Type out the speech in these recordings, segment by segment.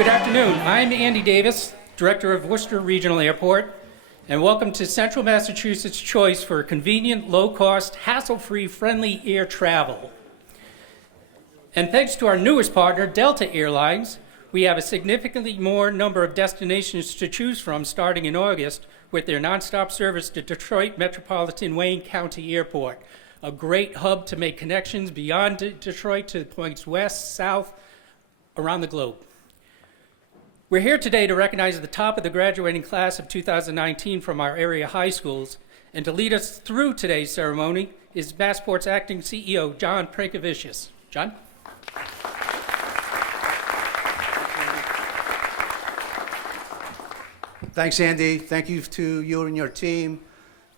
Good afternoon. I'm Andy Davis, Director of Worcester Regional Airport, and welcome to Central Massachusetts' choice for convenient, low-cost, hassle-free, friendly air travel. And thanks to our newest partner, Delta Airlines, we have a significantly more number of destinations to choose from starting in August with their nonstop service to Detroit Metropolitan Wayne County Airport, a great hub to make connections beyond Detroit to points west, south, around the globe. We're here today to recognize the top of the graduating class of 2019 from our area high schools, and to lead us through today's ceremony is Massport's acting CEO, John Prankovicius. John? Thanks, Andy. Thank you to you and your team.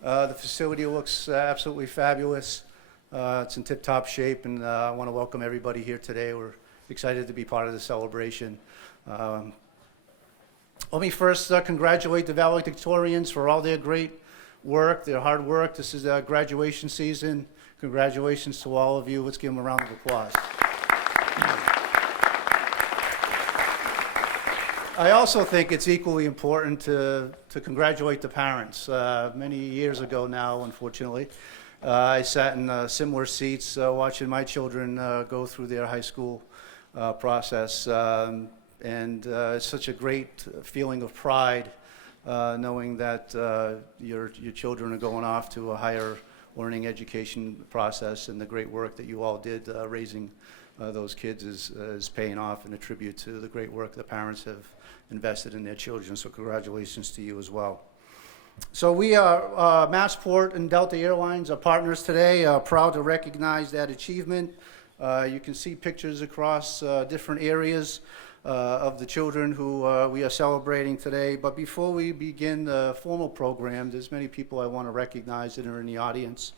The facility looks absolutely fabulous. It's in tip-top shape, and I want to welcome everybody here today. We're excited to be part of the celebration. Let me first congratulate the Valedictorians for all their great work, their hard work. This is graduation season. Congratulations to all of you. Let's give them a round of applause. I also think it's equally important to congratulate the parents. Many years ago now, unfortunately, I sat in similar seats watching my children go through their high school process. And it's such a great feeling of pride knowing that your children are going off to a higher learning education process, and the great work that you all did raising those kids is paying off, and a tribute to the great work the parents have invested in their children. So congratulations to you as well. So we are Massport and Delta Airlines are partners today, proud to recognize that achievement. You can see pictures across different areas of the children who we are celebrating today. But before we begin the formal program, there's many people I want to recognize that are in the audience.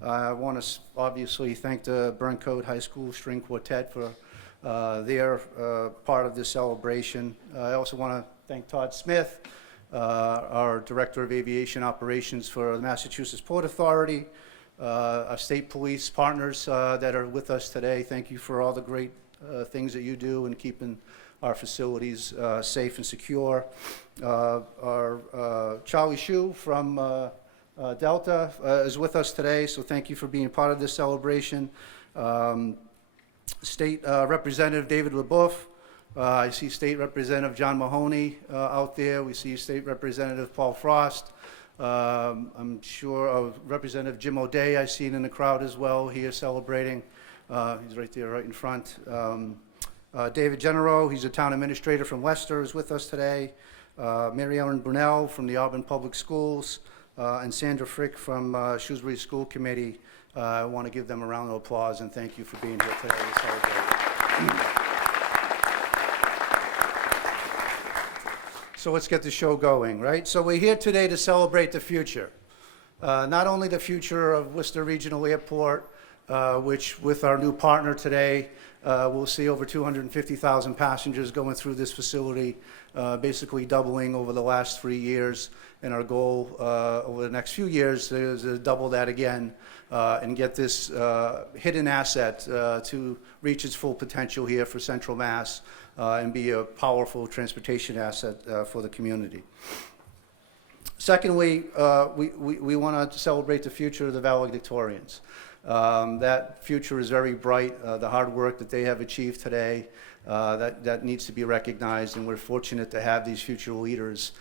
I want to obviously thank the Burncoat High School String Quartet for their part of this celebration. I also want to thank Todd Smith, our Director of Aviation Operations for the Massachusetts Port Authority, our state police partners that are with us today. Thank you for all the great things that you do in keeping our facilities safe and secure. Our Charlie Shu from Delta is with us today, so thank you for being part of this celebration. State Representative David LeBoeuf. I see State Representative John Mahoney out there. We see State Representative Paul Frost. I'm sure Representative Jim O'Day I've seen in the crowd as well here celebrating. He's right there, right in front. David Genero, he's a town administrator from Worcester, is with us today. Mary Ellen Brunel from the Auburn Public Schools, and Sandra Frick from Shrewsbury School Committee. I want to give them a round of applause and thank you for being here today to celebrate. So let's get the show going, right? So we're here today to celebrate the future. Not only the future of Worcester Regional Airport, which with our new partner today, we'll see over 250,000 passengers going through this facility, basically doubling over the last 3 years. And our goal over the next few years is to double that again and get this hidden asset to reach its full potential here for Central Mass and be a powerful transportation asset for the community. Secondly, we want to celebrate the future of the Valedictorians. That future is very bright. The hard work that they have achieved today, that needs to be recognized, and we're fortunate to have these future leaders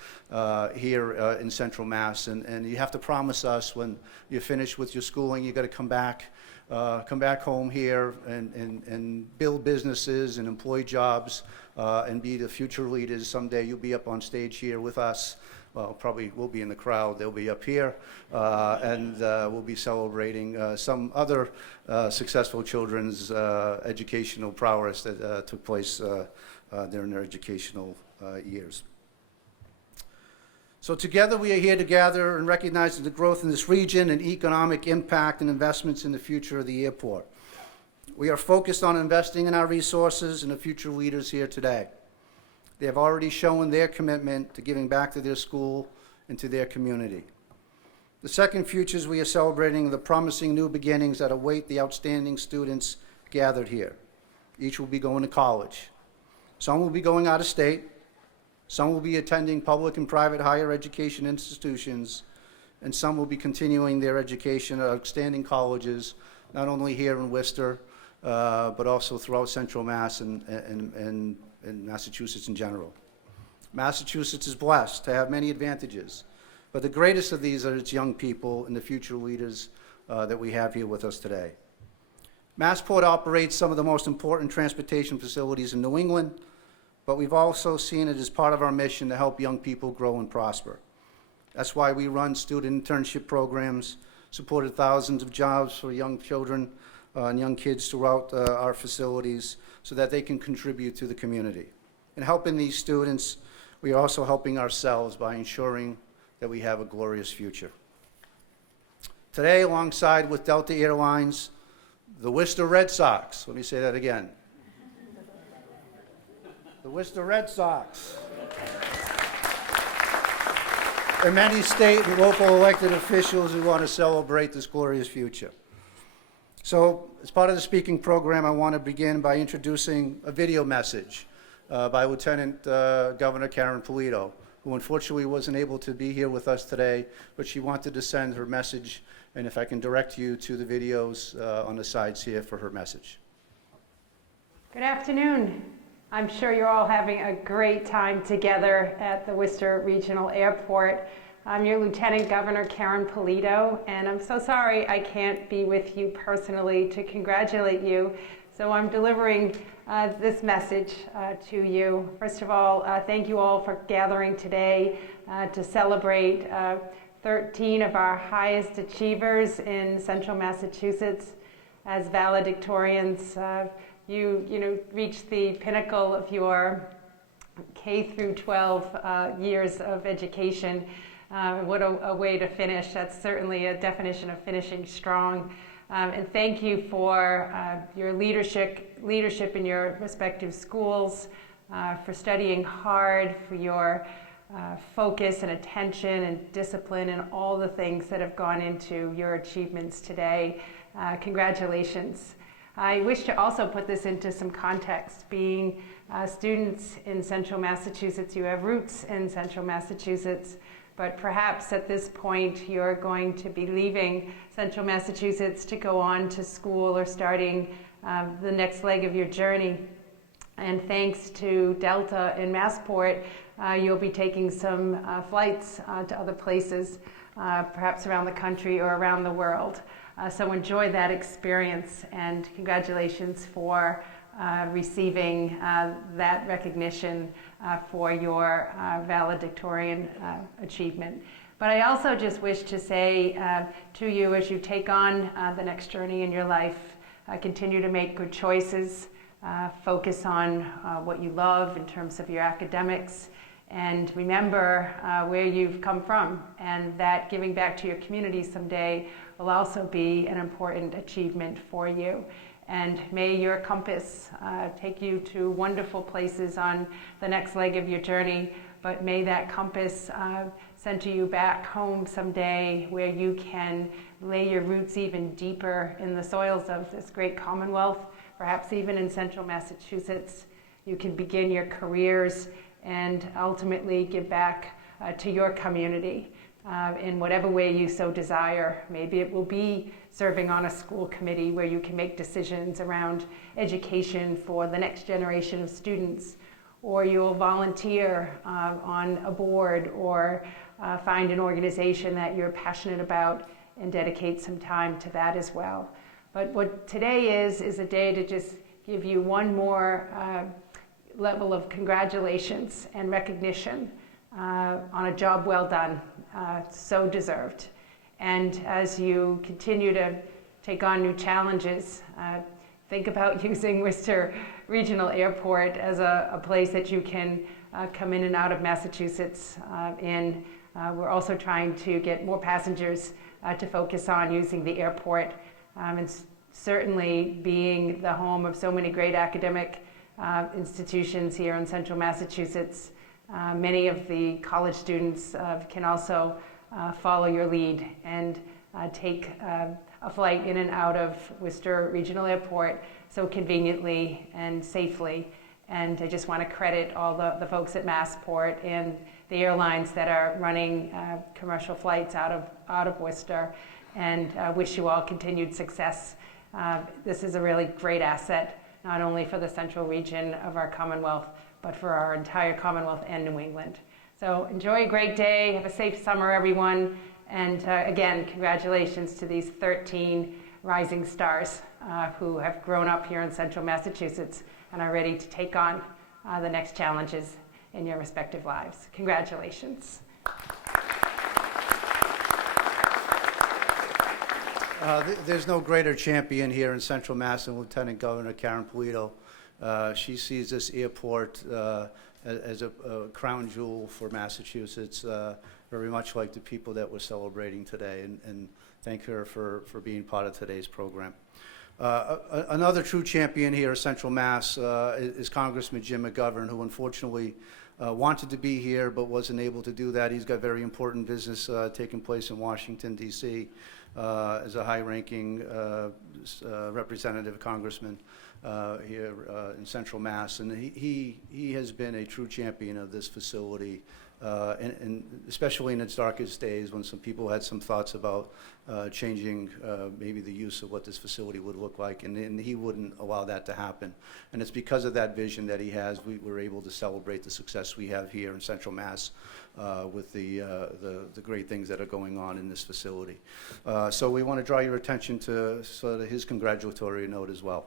here in Central Mass. And you have to promise us when you're finished with your schooling, you got to come back home here and build businesses and employ jobs and be the future leaders. Someday you'll be up on stage here with us. Well, probably we'll be in the crowd. They'll be up here, and we'll be celebrating some other successful children's educational prowess that took place during their educational years. So together we are here to gather and recognize the growth in this region and economic impact and investments in the future of the airport. We are focused on investing in our resources and the future leaders here today. They have already shown their commitment to giving back to their school and to their community. The second futures we are celebrating are the promising new beginnings that await the outstanding students gathered here. Each will be going to college. Some will be going out of state. Some will be attending public and private higher education institutions, and some will be continuing their education at outstanding colleges, not only here in Worcester, but also throughout Central Mass and Massachusetts in general. Massachusetts is blessed to have many advantages, but the greatest of these are its young people and the future leaders that we have here with us today. Massport operates some of the most important transportation facilities in New England, but we've also seen it as part of our mission to help young people grow and prosper. That's why we run student internship programs, supported thousands of jobs for young children and young kids throughout our facilities so that they can contribute to the community. In helping these students, we are also helping ourselves by ensuring that we have a glorious future. Today, alongside with Delta Airlines, the Worcester Red Sox, let me say that again. The Worcester Red Sox. And many state and local elected officials who want to celebrate this glorious future. So, as part of the speaking program, I want to begin by introducing a video message by Lieutenant Governor Karen Polito, who unfortunately wasn't able to be here with us today, but she wanted to send her message, and if I can direct you to the videos on the sides here for her message. Good afternoon. I'm sure you're all having a great time together at the Worcester Regional Airport. I'm your Lieutenant Governor Karen Polito, and I'm so sorry I can't be with you personally to congratulate you. So I'm delivering this message to you. First of all, thank you all for gathering today to celebrate 13 of our highest achievers in Central Massachusetts as valedictorians. You reached the pinnacle of your K through 12 years of education. What a way to finish. That's certainly a definition of finishing strong. And thank you for your leadership in your respective schools, for studying hard, for your focus and attention and discipline and all the things that have gone into your achievements today. Congratulations. I wish to also put this into some context. Being students in Central Massachusetts, you have roots in Central Massachusetts, but perhaps at this point you're going to be leaving Central Massachusetts to go on to school or starting the next leg of your journey. And thanks to Delta and Massport, you'll be taking some flights to other places, perhaps around the country or around the world. So enjoy that experience, and congratulations for receiving that recognition for your valedictorian achievement. But I also just wish to say to you, as you take on the next journey in your life, continue to make good choices, focus on what you love in terms of your academics, and remember where you've come from, and that giving back to your community someday will also be an important achievement for you. And may your compass take you to wonderful places on the next leg of your journey, but may that compass center you back home someday where you can lay your roots even deeper in the soils of this great Commonwealth, perhaps even in Central Massachusetts. You can begin your careers and ultimately give back to your community in whatever way you so desire. Maybe it will be serving on a school committee where you can make decisions around education for the next generation of students, or you'll volunteer on a board, or find an organization that you're passionate about and dedicate some time to that as well. But what today is a day to just give you one more level of congratulations and recognition on a job well done, so deserved. And as you continue to take on new challenges, think about using Worcester Regional Airport as a place that you can come in and out of Massachusetts in. We're also trying to get more passengers to focus on using the airport, and certainly being the home of so many great academic institutions here in Central Massachusetts. Many of the college students can also follow your lead and take a flight in and out of Worcester Regional Airport so conveniently and safely. And I just want to credit all the folks at Massport and the airlines that are running commercial flights out of Worcester, and wish you all continued success. This is a really great asset, not only for the central region of our Commonwealth, but for our entire Commonwealth and New England. So enjoy a great day, have a safe summer, everyone, and again, congratulations to these 13 rising stars who have grown up here in central Massachusetts and are ready to take on the next challenges in your respective lives. Congratulations. There's no greater champion here in Central Mass than Lieutenant Governor Karen Polito. She sees this airport as a crown jewel for Massachusetts, very much like the people that we're celebrating today, and thank her for being part of today's program. Another true champion here at Central Mass is Congressman Jim McGovern, who unfortunately wanted to be here but wasn't able to do that. He's got very important business taking place in Washington, D.C. As a high-ranking representative congressman here in Central Mass. And he has been a true champion of this facility, and especially in its darkest days when some people had some thoughts about changing maybe the use of what this facility would look like, and he wouldn't allow that to happen. And it's because of that vision that he has, we're able to celebrate the success we have here in Central Mass with the great things that are going on in this facility. So we want to draw your attention to sort of his congratulatory note as well.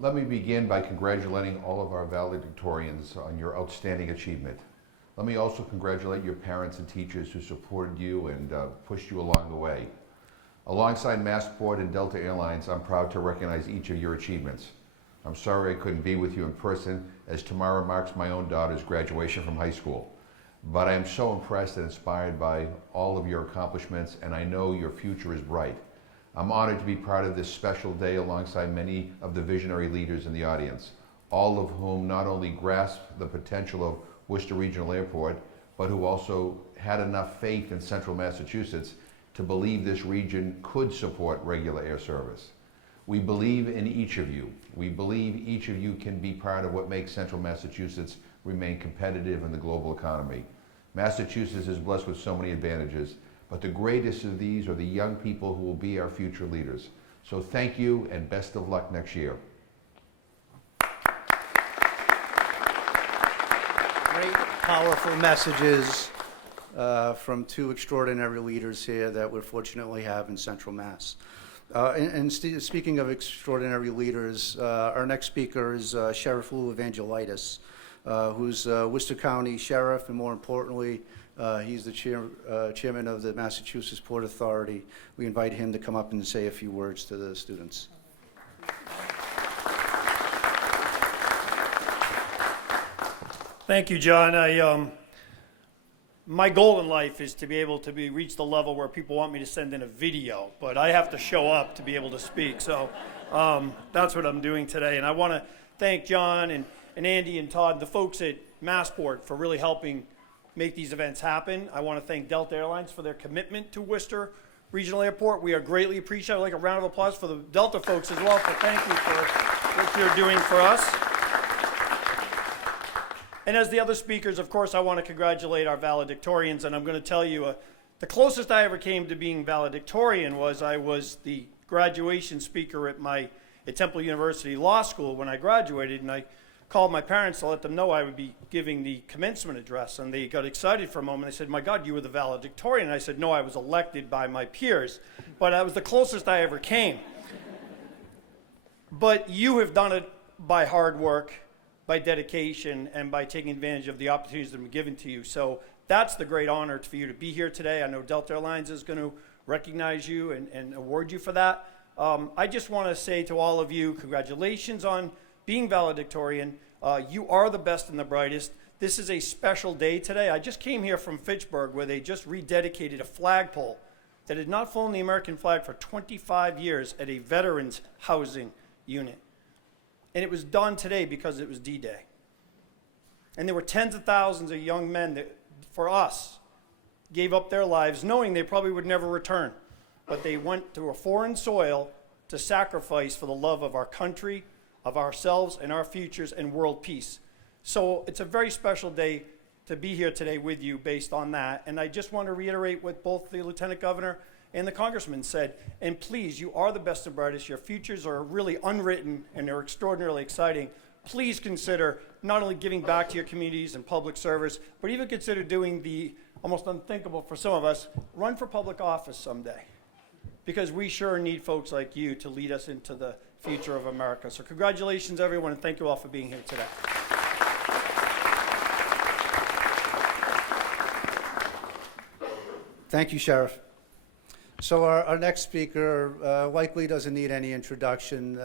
Let me begin by congratulating all of our valedictorians on your outstanding achievement. Let me also congratulate your parents and teachers who supported you and pushed you along the way. Alongside Massport and Delta Airlines, I'm proud to recognize each of your achievements. I'm sorry I couldn't be with you in person, as tomorrow marks my own daughter's graduation from high school. But I am so impressed and inspired by all of your accomplishments, and I know your future is bright. I'm honored to be part of this special day alongside many of the visionary leaders in the audience, all of whom not only grasp the potential of Worcester Regional Airport, but who also had enough faith in central Massachusetts to believe this region could support regular air service. We believe in each of you. We believe each of you can be part of what makes central Massachusetts remain competitive in the global economy. Massachusetts is blessed with so many advantages, but the greatest of these are the young people who will be our future leaders. So thank you and best of luck next year. Great, powerful messages from two extraordinary leaders here that we fortunately have in Central Mass. Speaking of extraordinary leaders, our next speaker is Sheriff Lou Evangelitis, who's Worcester County Sheriff, and more importantly, he's the chairman of the Massachusetts Port Authority. We invite him to come up and say a few words to the students. Thank you, John. My goal in life is to be able to reach the level where people want me to send in a video, but I have to show up to be able to speak. So that's what I'm doing today. And I want to thank John and Andy and Todd, the folks at Massport, for really helping make these events happen. I want to thank Delta Airlines for their commitment to Worcester Regional Airport. We are greatly appreciated. I'd like a round of applause for the Delta folks as well, for thank you for what you're doing for us. And as the other speakers, of course, I want to congratulate our valedictorians, and I'm going to tell you the closest I ever came to being valedictorian was I was the graduation speaker at Temple University Law School when I graduated, and I called my parents to let them know I would be giving the commencement address, and they got excited for a moment. They said, "My God, you were the valedictorian." And I said, "No, I was elected by my peers," but that was the closest I ever came. But you have done it by hard work, by dedication, and by taking advantage of the opportunities that have been given to you. So that's the great honor for you to be here today. I know Delta Airlines is going to recognize you and award you for that. I just want to say to all of you, congratulations on being valedictorian. You are the best and the brightest. This is a special day today. I just came here from Fitchburg, where they just rededicated a flagpole that had not flown the American flag for 25 years at a veterans housing unit. And it was done today because it was D-Day. And there were tens of thousands of young men that, for us, gave up their lives knowing they probably would never return. But they went to a foreign soil to sacrifice for the love of our country, of ourselves and our futures and world peace. So it's a very special day to be here today with you based on that. And I just want to reiterate what both the Lieutenant Governor and the Congressman said. And please, you are the best and brightest. Your futures are really unwritten and they're extraordinarily exciting. Please consider not only giving back to your communities and public service, but even consider doing the almost unthinkable for some of us, run for public office someday. Because we sure need folks like you to lead us into the future of America. So congratulations, everyone, and thank you all for being here today. Thank you, Sheriff. So our next speaker likely doesn't need any introduction.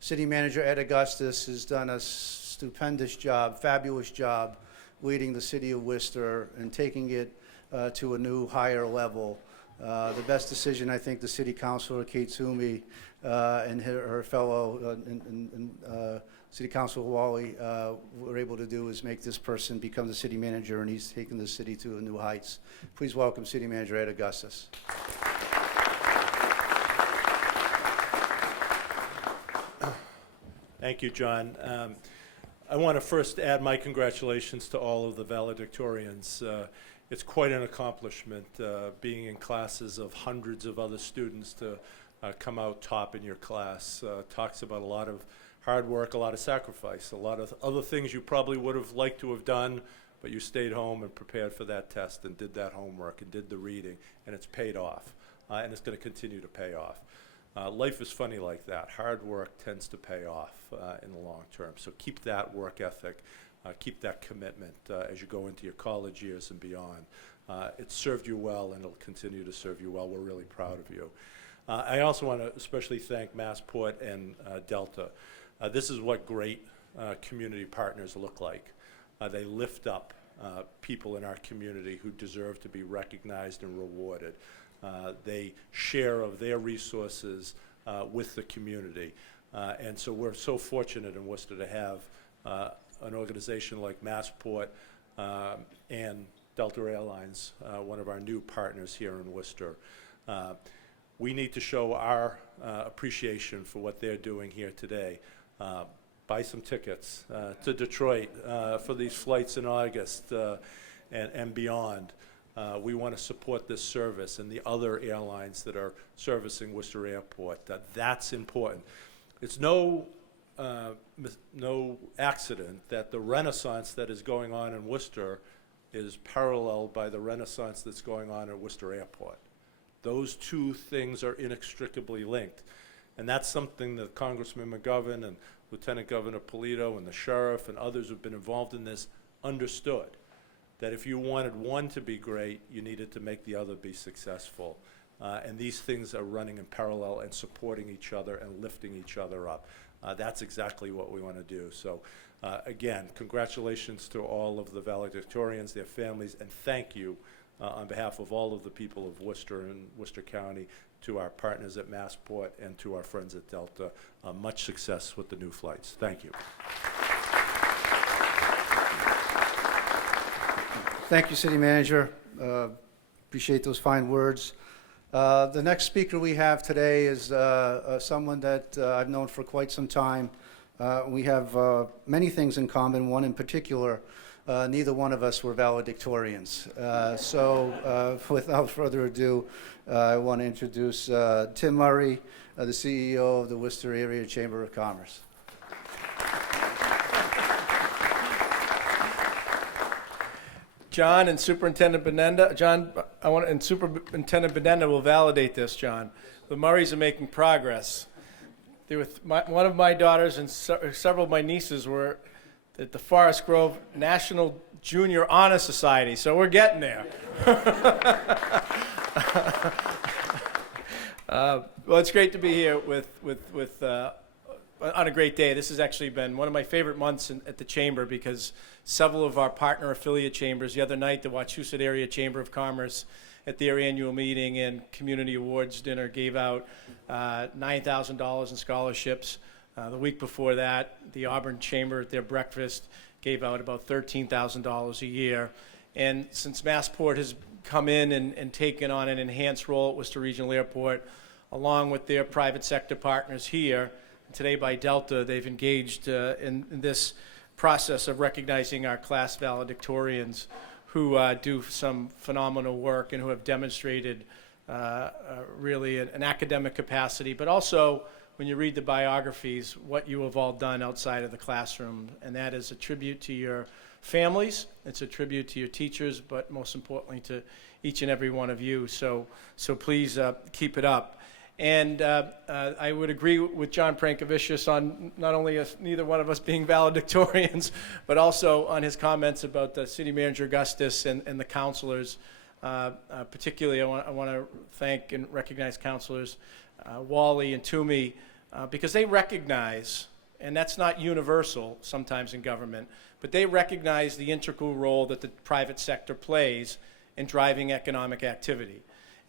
City Manager Ed Augustus has done a stupendous job, fabulous job, leading the city of Worcester and taking it to a new, higher level. The best decision, I think, the City Councilor, Kate Toomey, and her fellow City Councilor Wally were able to do is make this person become the city manager, and he's taken the city to new heights. Please welcome City Manager Ed Augustus. Thank you, John. I want to first add my congratulations to all of the valedictorians. It's quite an accomplishment being in classes of hundreds of other students to come out top in your class. Talks about a lot of hard work, a lot of sacrifice, a lot of other things you probably would have liked to have done, but you stayed home and prepared for that test and did that homework and did the reading, and it's paid off, and it's going to continue to pay off. Life is funny like that. Hard work tends to pay off in the long term, so keep that work ethic, keep that commitment as you go into your college years and beyond. It's served you well, and it'll continue to serve you well. We're really proud of you. I also want to especially thank Massport and Delta. This is what great community partners look like. They lift up people in our community who deserve to be recognized and rewarded. They share of their resources with the community. And so we're so fortunate in Worcester to have an organization like Massport and Delta Airlines, one of our new partners here in Worcester. We need to show our appreciation for what they're doing here today. Buy some tickets to Detroit for these flights in August and beyond. We want to support this service and the other airlines that are servicing Worcester Airport. That's important. It's no accident that the renaissance that is going on in Worcester is paralleled by the renaissance that's going on at Worcester Airport. Those two things are inextricably linked. And that's something that Congressman McGovern and Lieutenant Governor Polito and the sheriff and others who've been involved in this understood. That if you wanted one to be great, you needed to make the other be successful. And these things are running in parallel and supporting each other and lifting each other up. That's exactly what we want to do. So again, congratulations to all of the valedictorians, their families, and thank you on behalf of all of the people of Worcester and Worcester County, to our partners at Massport and to our friends at Delta. Much success with the new flights. Thank you. Thank you, City Manager. Appreciate those fine words. The next speaker we have today is someone that I've known for quite some time. We have many things in common. One in particular, neither one of us were valedictorians. So without further ado, I want to introduce Tim Murray, the CEO of the Worcester Area Chamber of Commerce. John and Superintendent Benenda, Superintendent Benenda will validate this, John. The Murrays are making progress. One of my daughters and several of my nieces were at the Forest Grove National Junior Honor Society, so we're getting there. Well, it's great to be here on a great day. This has actually been one of my favorite months at the Chamber because several of our partner affiliate chambers, the other night, the Wachusett Area Chamber of Commerce at their annual meeting and community awards dinner gave out $9,000 in scholarships. The week before that, the Auburn Chamber at their breakfast gave out about $13,000 a year. And since Massport has come in and taken on an enhanced role at Worcester Regional Airport, along with their private sector partners here, Today by Delta, they've engaged in this process of recognizing our class valedictorians who do some phenomenal work and who have demonstrated really an academic capacity, but also when you read the biographies, what you have all done outside of the classroom. And that is a tribute to your families, it's a tribute to your teachers, but most importantly to each and every one of you. So please keep it up. And I would agree with John Prankovicius on not only neither one of us being valedictorians, but also on his comments about the City Manager Augustus and the counselors. Particularly, I want to thank and recognize counselors Wally and Toomey because they recognize, and that's not universal sometimes in government, but they recognize the integral role that the private sector plays in driving economic activity.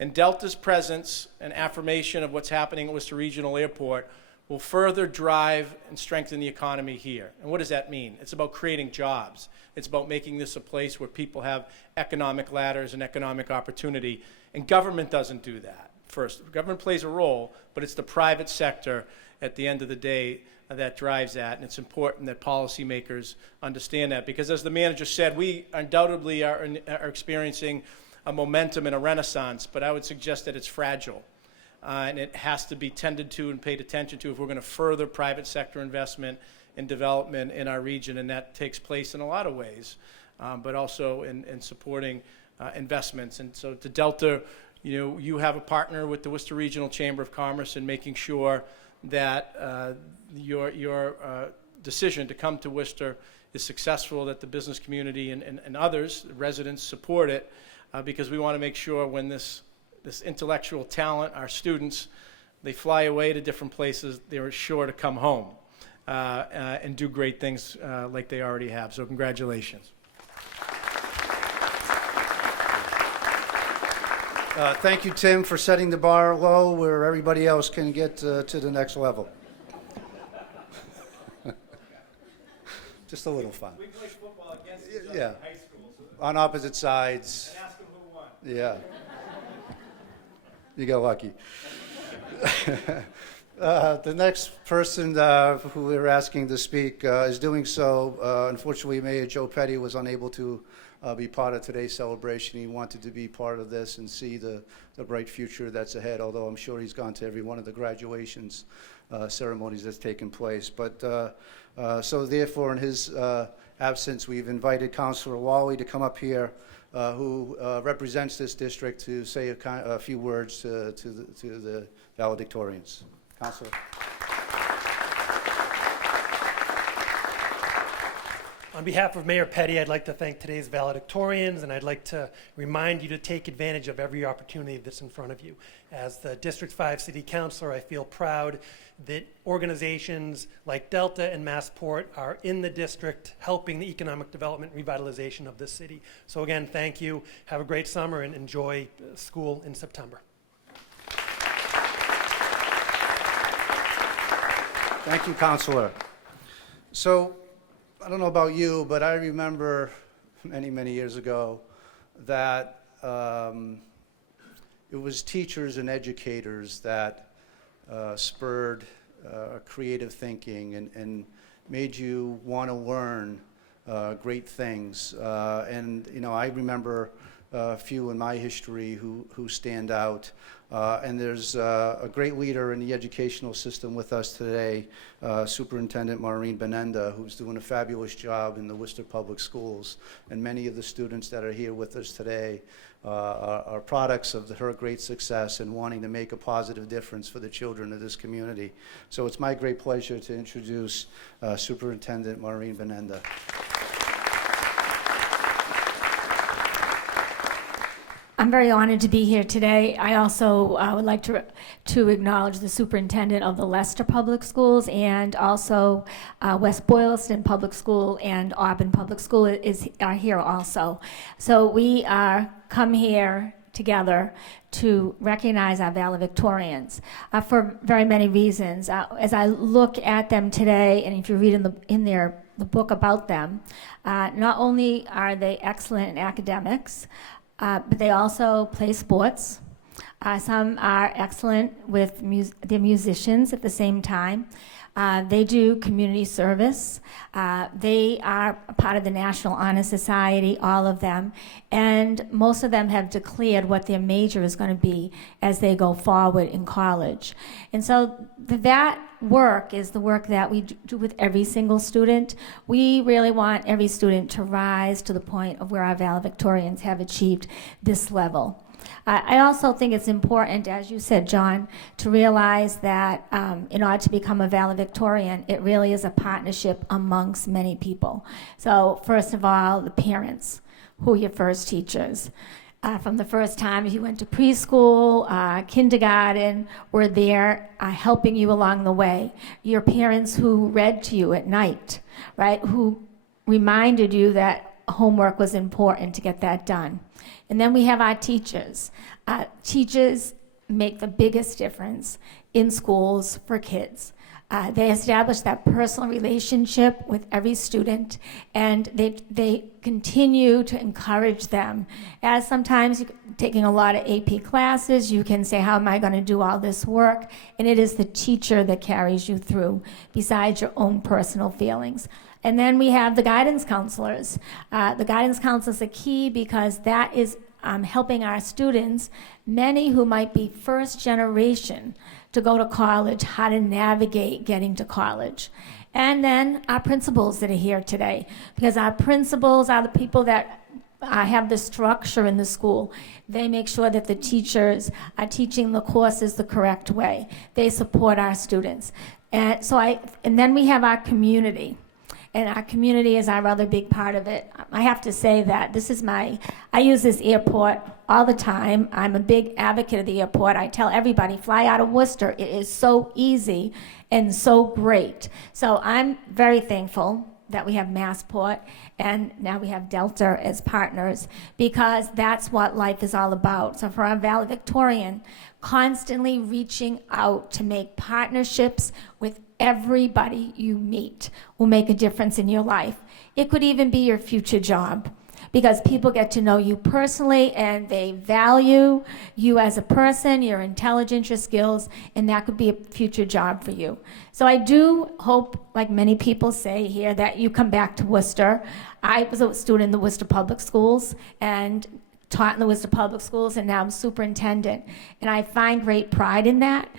And Delta's presence and affirmation of what's happening at Worcester Regional Airport will further drive and strengthen the economy here. And what does that mean? It's about creating jobs. It's about making this a place where people have economic ladders and economic opportunity. And government doesn't do that. First, government plays a role, but it's the private sector at the end of the day that drives that. And it's important that policymakers understand that because as the manager said, we undoubtedly are experiencing a momentum and a renaissance, but I would suggest that it's fragile. And it has to be tended to and paid attention to if we're going to further private sector investment and development in our region, and that takes place in a lot of ways, but also in supporting investments. And so to Delta, you have a partner with the Worcester Regional Chamber of Commerce in making sure that your decision to come to Worcester is successful, that the business community and others, residents, support it, because we want to make sure when this intellectual talent, our students, they fly away to different places, they're sure to come home and do great things like they already have. So congratulations. Thank you, Tim, for setting the bar low where everybody else can get to the next level. Just a little fun. We played football against each other Yeah. in high school. So On opposite sides. and ask them who won. Yeah. You got lucky. The next person who we're asking to speak is doing so. Unfortunately, Mayor Joe Petty was unable to be part of today's celebration. He wanted to be part of this and see the bright future that's ahead, although I'm sure he's gone to every one of the graduations ceremonies that's taken place. But so therefore, in his absence, we've invited Councilor Wally to come up here, who represents this district, to say a few words to the valedictorians. Councilor. On behalf of Mayor Petty, I'd like to thank today's valedictorians, and I'd like to remind you to take advantage of every opportunity that's in front of you. As the District 5 City Councilor, I feel proud that organizations like Delta and Massport are in the district helping the economic development and revitalization of this city. So again, thank you. Have a great summer and enjoy school in September. Thank you, Councilor. So, I don't know about you, but I remember many, many years ago that it was teachers and educators that spurred creative thinking and made you want to learn great things. And, I remember a few in my history who stand out. And there's a great leader in the educational system with us today, Superintendent Maureen Benenda, who's doing a fabulous job in the Worcester Public Schools. And many of the students that are here with us today are products of her great success and wanting to make a positive difference for the children of this community. So it's my great pleasure to introduce Superintendent Maureen Benenda. I'm very honored to be here today. I also would like to acknowledge the superintendent of the Leicester Public Schools and also West Boylston Public School and Auburn Public School are here also. So we come here together to recognize our valedictorians for very many reasons. As I look at them today, and if you read in the book about them, not only are they excellent in academics, but they also play sports. Some are excellent with they're musicians at the same time. They do community service. They are a part of the National Honor Society, all of them, and most of them have declared what their major is going to be as they go forward in college. And so that work is the work that we do with every single student. We really want every student to rise to the point of where our valedictorians have achieved this level. I also think it's important, as you said, John, to realize that in order to become a valedictorian, it really is a partnership amongst many people. So first of all, the parents, who are your first teachers. From the first time you went to preschool, kindergarten, were there helping you along the way. Your parents who read to you at night, right, who reminded you that homework was important to get that done. And then we have our teachers. Teachers make the biggest difference in schools for kids. They establish that personal relationship with every student, and they continue to encourage them. As sometimes you're taking a lot of AP classes, you can say, how am I going to do all this work? And it is the teacher that carries you through, besides your own personal feelings. And then we have the guidance counselors. The guidance counselors are key because that is helping our students, many who might be first generation to go to college, how to navigate getting to college. And then our principals that are here today, because our principals are the people that have the structure in the school. They make sure that the teachers are teaching the courses the correct way. They support our students. And then we have our community. And our community is our other big part of it. I have to say that I use this airport all the time. I'm a big advocate of the airport. I tell everybody, fly out of Worcester. It is so easy and so great. So I'm very thankful that we have Massport and now we have Delta as partners, because that's what life is all about. So for our valedictorian, constantly reaching out to make partnerships with everybody you meet will make a difference in your life. It could even be your future job, because people get to know you personally and they value you as a person, your intelligence, your skills, and that could be a future job for you. So I do hope, like many people say here, that you come back to Worcester. I was a student in the Worcester Public Schools and taught in the Worcester Public Schools, and now I'm superintendent. And I find great pride in that.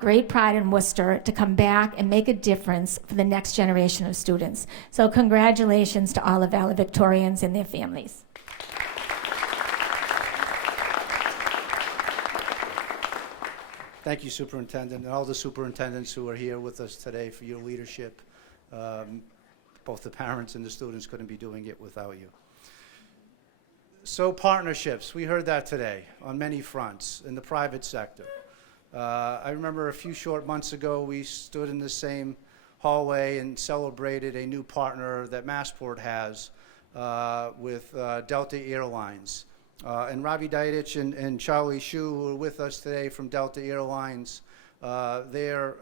Great pride in Worcester to come back and make a difference for the next generation of students. So congratulations to all the valedictorians and their families. Thank you, Superintendent, and all the superintendents who are here with us today for your leadership. Both the parents and the students couldn't be doing it without you. So partnerships, we heard that today on many fronts in the private sector. I remember a few short months ago, we stood in the same hallway and celebrated a new partner that Massport has with Delta Airlines. And Ravi Daidich and Charlie Shu, who are with us today from Delta Airlines, their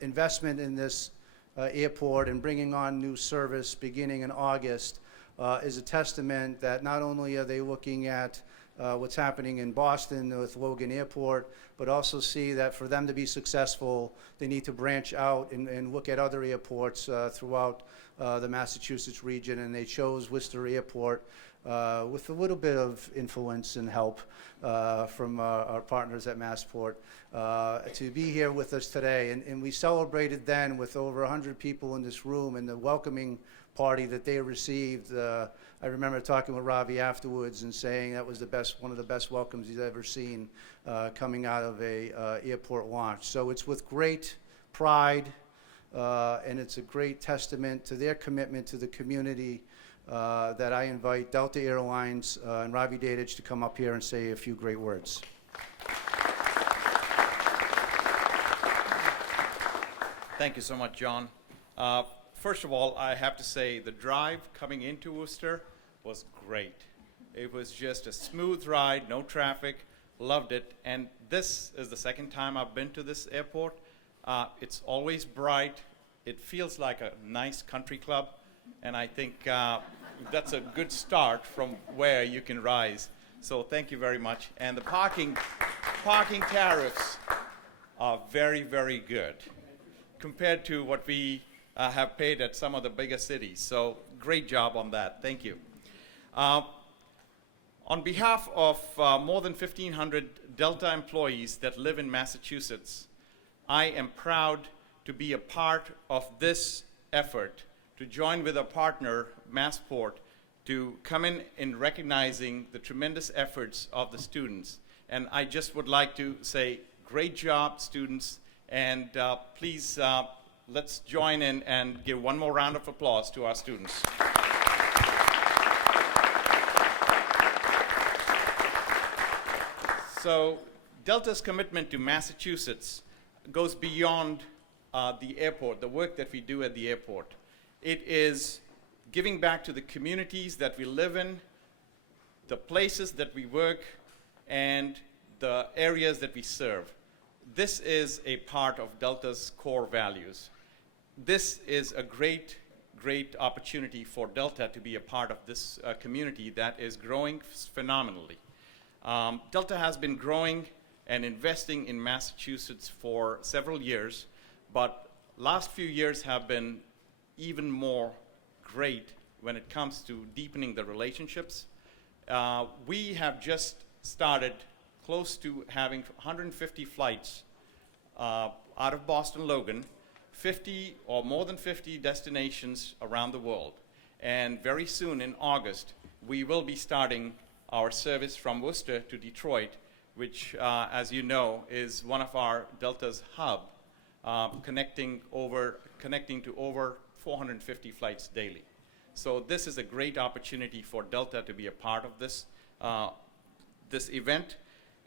investment in this airport and bringing on new service beginning in August is a testament that not only are they looking at what's happening in Boston with Logan Airport, but also see that for them to be successful, they need to branch out and look at other airports throughout the Massachusetts region, and they chose Worcester Airport with a little bit of influence and help from our partners at Massport to be here with us today. And we celebrated then with over 100 people in this room and the welcoming party that they received. I remember talking with Ravi afterwards and saying that was one of the best welcomes he's ever seen coming out of a airport launch. So it's with great pride and it's a great testament to their commitment to the community that I invite Delta Airlines and Ravi Daidich to come up here and say a few great words. Thank you so much, John. First of all, I have to say the drive coming into Worcester was great. It was just a smooth ride, no traffic, loved it. And this is the second time I've been to this airport. It's always bright. It feels like a nice country club. And I think that's a good start from where you can rise. So thank you very much. And the parking tariffs are very, very good. compared to what we have paid at some of the bigger cities. So great job on that. Thank you. On behalf of more than 1,500 Delta employees that live in Massachusetts, I am proud to be a part of this effort to join with our partner, Massport, to come in recognizing the tremendous efforts of the students. And I just would like to say, great job, students, and please let's join in and give one more round of applause to our students. So Delta's commitment to Massachusetts goes beyond the airport, the work that we do at the airport. It is giving back to the communities that we live in, the places that we work, and the areas that we serve. This is a part of Delta's core values. This is a great, great opportunity for Delta to be a part of this community that is growing phenomenally. Delta has been growing and investing in Massachusetts for several years, but last few years have been even more great when it comes to deepening the relationships. We have just started close to having 150 flights out of Boston Logan, 50 or more than 50 destinations around the world. And very soon in August, we will be starting our service from Worcester to Detroit, which, as you know, is one of our Delta's hub, connecting to over 450 flights daily. So this is a great opportunity for Delta to be a part of this, this event.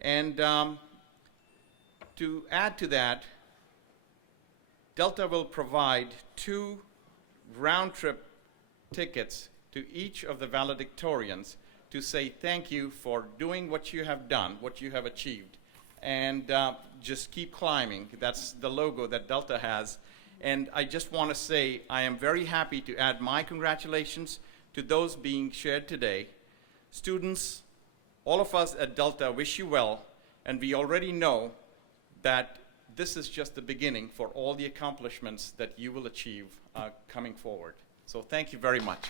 And to add to that, Delta will provide 2 round-trip tickets to each of the valedictorians to say thank you for doing what you have done, what you have achieved, and just keep climbing. That's the logo that Delta has. And I just want to say I am very happy to add my congratulations to those being shared today. Students, all of us at Delta wish you well, and we already know that this is just the beginning for all the accomplishments that you will achieve coming forward. So thank you very much.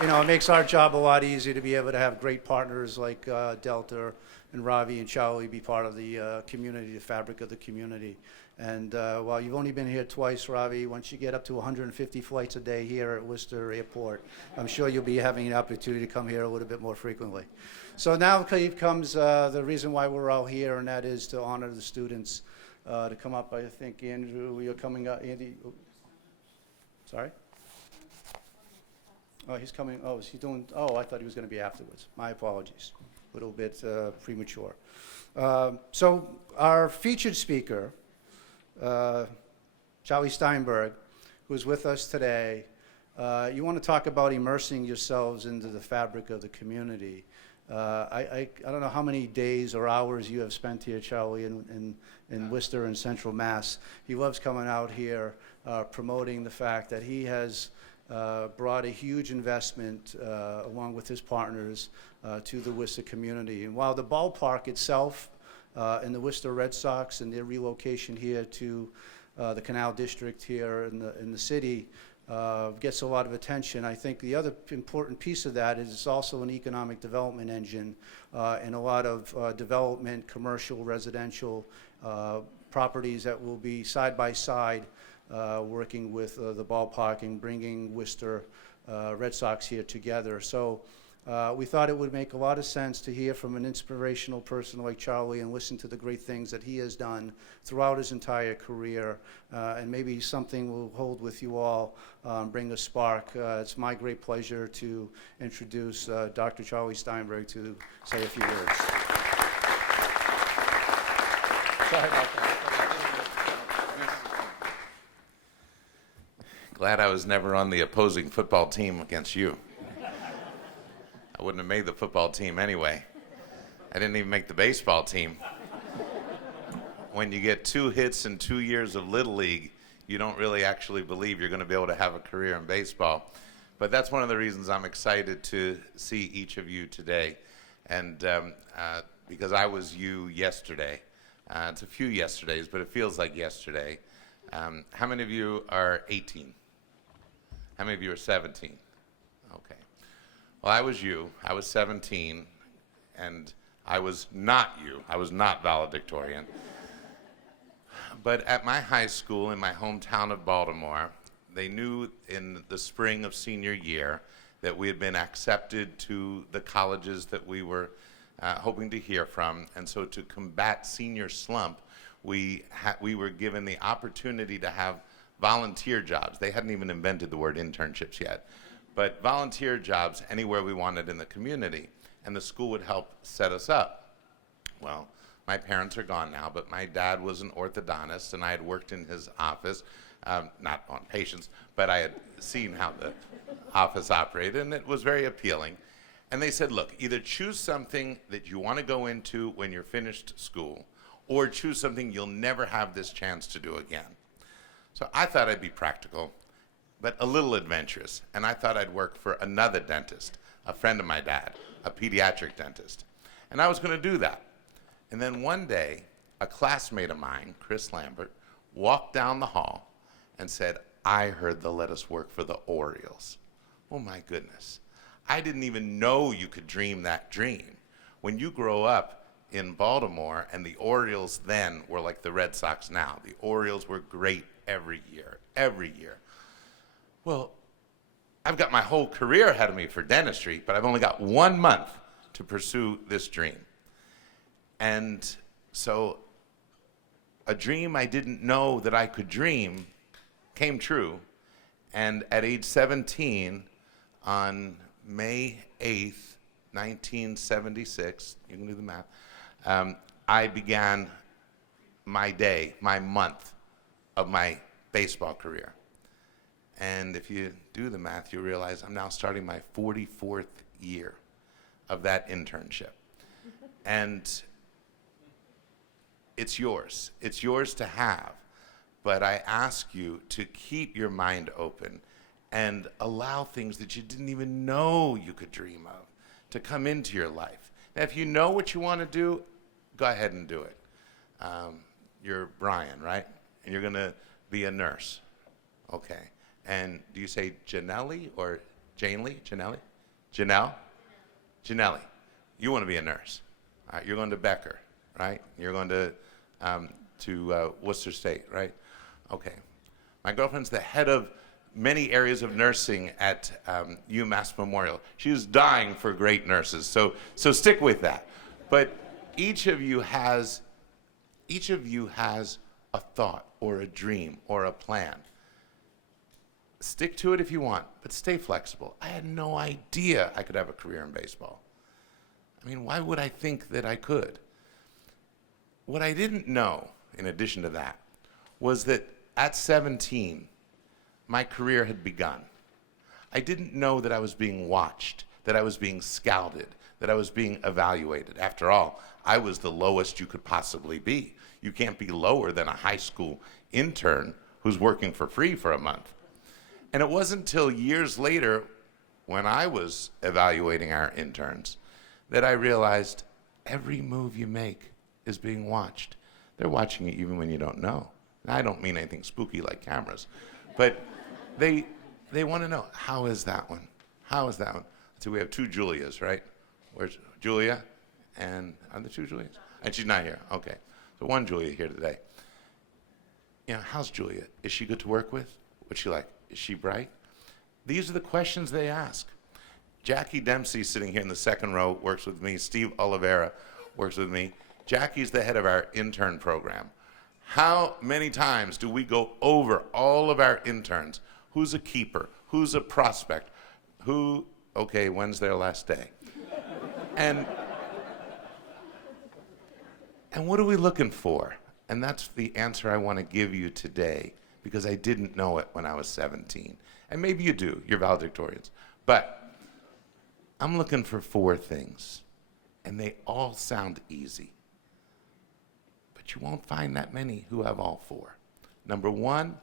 You know, it makes our job a lot easier to be able to have great partners like Delta and Ravi and Charlie be part of the community, the fabric of the community. And while you've only been here twice, Ravi, once you get up to 150 flights a day here at Worcester Airport, I'm sure you'll be having an opportunity to come here a little bit more frequently. So now comes the reason why we're all here, and that is to honor the students. To come up, I think, Andrew, you're coming up. Andy, sorry? Oh, he's coming. Oh, is he doing? Oh, I thought he was going to be afterwards. My apologies. A little bit premature. So our featured speaker, Charlie Steinberg, who is with us today, you want to talk about immersing yourselves into the fabric of the community. I don't know how many days or hours you have spent here, Charlie, in Worcester and Central Mass. He loves coming out here, promoting the fact that he has brought a huge investment along with his partners to the Worcester community. And while the ballpark itself and the Worcester Red Sox and their relocation here to the Canal District here in the city gets a lot of attention, I think the other important piece of that is it's also an economic development engine and a lot of development, commercial, residential properties that will be side by side working with the ballpark and bringing Worcester Red Sox here together. So we thought it would make a lot of sense to hear from an inspirational person like Charlie and listen to the great things that he has done throughout his entire career, and maybe something will hold with you all, bring a spark. It's my great pleasure to introduce Dr. Charlie Steinberg to say a few words. Sorry about that. Glad I was never on the opposing football team against you. I wouldn't have made the football team anyway. I didn't even make the baseball team. When you get 2 hits in 2 years of Little League, you don't really actually believe you're going to be able to have a career in baseball. But that's one of the reasons I'm excited to see each of you today. And because I was you yesterday. It's a few yesterdays, but it feels like yesterday. How many of you are 18? How many of you are 17? Okay. Well, I was you. I was 17, and I was not you. I was not valedictorian. But at my high school in my hometown of Baltimore, they knew in the spring of senior year that we had been accepted to the colleges that we were hoping to hear from. And so to combat senior slump, we were given the opportunity to have volunteer jobs. They hadn't even invented the word internships yet, but volunteer jobs anywhere we wanted in the community. And the school would help set us up. Well, my parents are gone now, but my dad was an orthodontist, and I had worked in his office, not on patients, but I had seen how the office operated, and it was very appealing. And they said, look, either choose something that you want to go into when you're finished school, or choose something you'll never have this chance to do again. So I thought I'd be practical, but a little adventurous, and I thought I'd work for another dentist, a friend of my dad, a pediatric dentist. And I was going to do that. And then one day, a classmate of mine, Chris Lambert, walked down the hall and said, I heard they'll let us work for the Orioles. Oh my goodness. I didn't even know you could dream that dream. When you grow up in Baltimore, and the Orioles then were like the Red Sox now. The Orioles were great every year, every year. Well, I've got my whole career ahead of me for dentistry, but I've only got 1 month to pursue this dream. And so a dream I didn't know that I could dream came true. And at age 17, on May 8th, 1976, you can do the math, I began my day, my month of my baseball career. And if you do the math, you realize I'm now starting my 44th year of that internship. And it's yours. It's yours to have. But I ask you to keep your mind open and allow things that you didn't even know you could dream of to come into your life. Now, if you know what you want to do, go ahead and do it. You're Brian, right? And you're going to be a nurse. Okay. And do you say Janelli or Janely? Janelli? Janelle? Janelli. You want to be a nurse. All right, you're going to Becker, right? You're going to Worcester State, right? Okay. My girlfriend's the head of many areas of nursing at UMass Memorial. She was dying for great nurses, so stick with that. But each of you has a thought or a dream or a plan. Stick to it if you want, but stay flexible. I had no idea I could have a career in baseball. I mean, why would I think that I could? What I didn't know, in addition to that, was that at 17, my career had begun. I didn't know that I was being watched, that I was being scouted, that I was being evaluated. After all, I was the lowest you could possibly be. You can't be lower than a high school intern who's working for free for a month. And it wasn't until years later, when I was evaluating our interns, that I realized every move you make is being watched. They're watching you even when you don't know. And I don't mean anything spooky like cameras, but they want to know, how is that one? How is that one? So we have two Julias, right? Where's Julia? And are there two Julias? And she's not here. Okay. So one Julia here today. You know, how's Julia? Is she good to work with? What's she like? Is she bright? These are the questions they ask. Jackie Dempsey, sitting here in the second row, works with me. Steve Oliveira works with me. Jackie's the head of our intern program. How many times do we go over all of our interns? Who's a keeper? Who's a prospect? Who, okay, when's their last day? And what are we looking for? And that's the answer I want to give you today, because I didn't know it when I was 17. And maybe you do, you're valedictorians. But I'm looking for 4 things, and they all sound easy. But you won't find that many who have all 4. Number 1,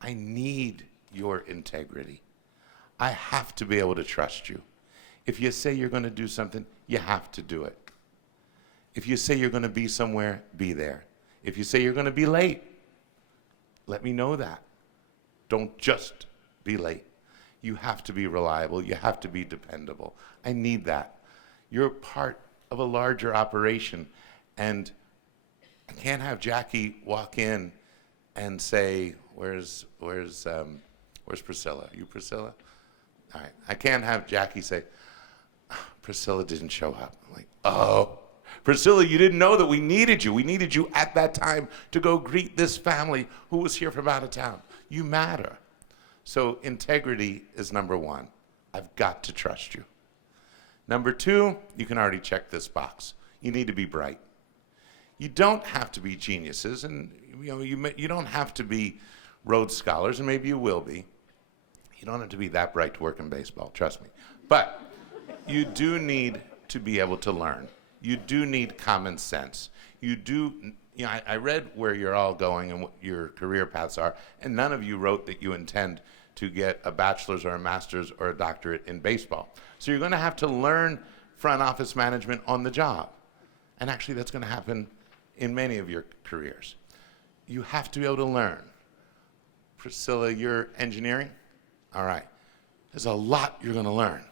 I need your integrity. I have to be able to trust you. If you say you're going to do something, you have to do it. If you say you're going to be somewhere, be there. If you say you're going to be late, let me know that. Don't just be late. You have to be reliable. You have to be dependable. I need that. You're part of a larger operation, and I can't have Jackie walk in and say, "Where's Priscilla? Are you Priscilla?" All right. I can't have Jackie say, "Priscilla didn't show up." I'm like, "Oh, Priscilla, you didn't know that we needed you. We needed you at that time to go greet this family who was here from out of town. You matter." So integrity is number one. I've got to trust you. Number two, you can already check this box. You need to be bright. You don't have to be geniuses, and you don't have to be Rhodes Scholars, and maybe you will be. You don't have to be that bright to work in baseball, trust me. But you do need to be able to learn. You do need common sense. I read where you're all going and what your career paths are, and none of you wrote that you intend to get a bachelor's or a master's or a doctorate in baseball. So you're going to have to learn front office management on the job. And actually that's going to happen in many of your careers. You have to be able to learn. Priscilla, you're engineering? All right. There's a lot you're going to learn.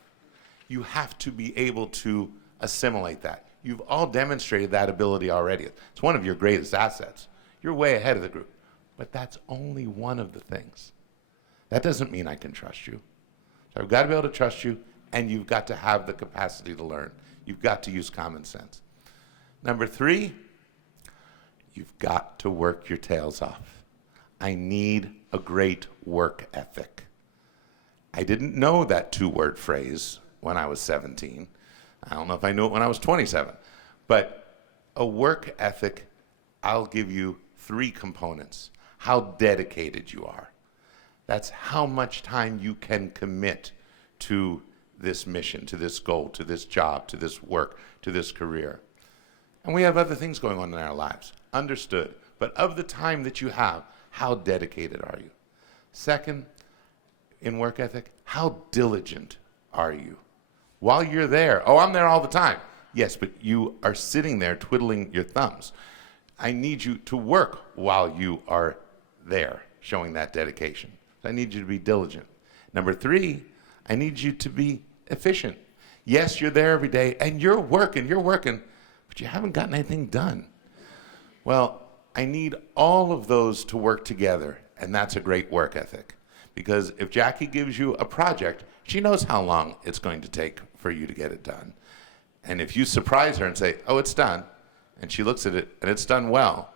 You have to be able to assimilate that. You've all demonstrated that ability already. It's one of your greatest assets. You're way ahead of the group. But that's only one of the things. That doesn't mean I can trust you. So I've got to be able to trust you, and you've got to have the capacity to learn. You've got to use common sense. Number three, you've got to work your tails off. I need a great work ethic. I didn't know that two-word phrase when I was 17. I don't know if I knew it when I was 27. But a work ethic, I'll give you three components. How dedicated you are. That's how much time you can commit to this mission, to this goal, to this job, to this work, to this career. And we have other things going on in our lives. Understood. But of the time that you have, how dedicated are you? Second, in work ethic, how diligent are you? While you're there, oh, I'm there all the time. Yes, but you are sitting there twiddling your thumbs. I need you to work while you are there, showing that dedication. So I need you to be diligent. Number three, I need you to be efficient. Yes, you're there every day, and you're working, but you haven't gotten anything done. Well, I need all of those to work together, and that's a great work ethic. Because if Jackie gives you a project, she knows how long it's going to take for you to get it done. And if you surprise her and say, "Oh, it's done," and she looks at it and it's done well,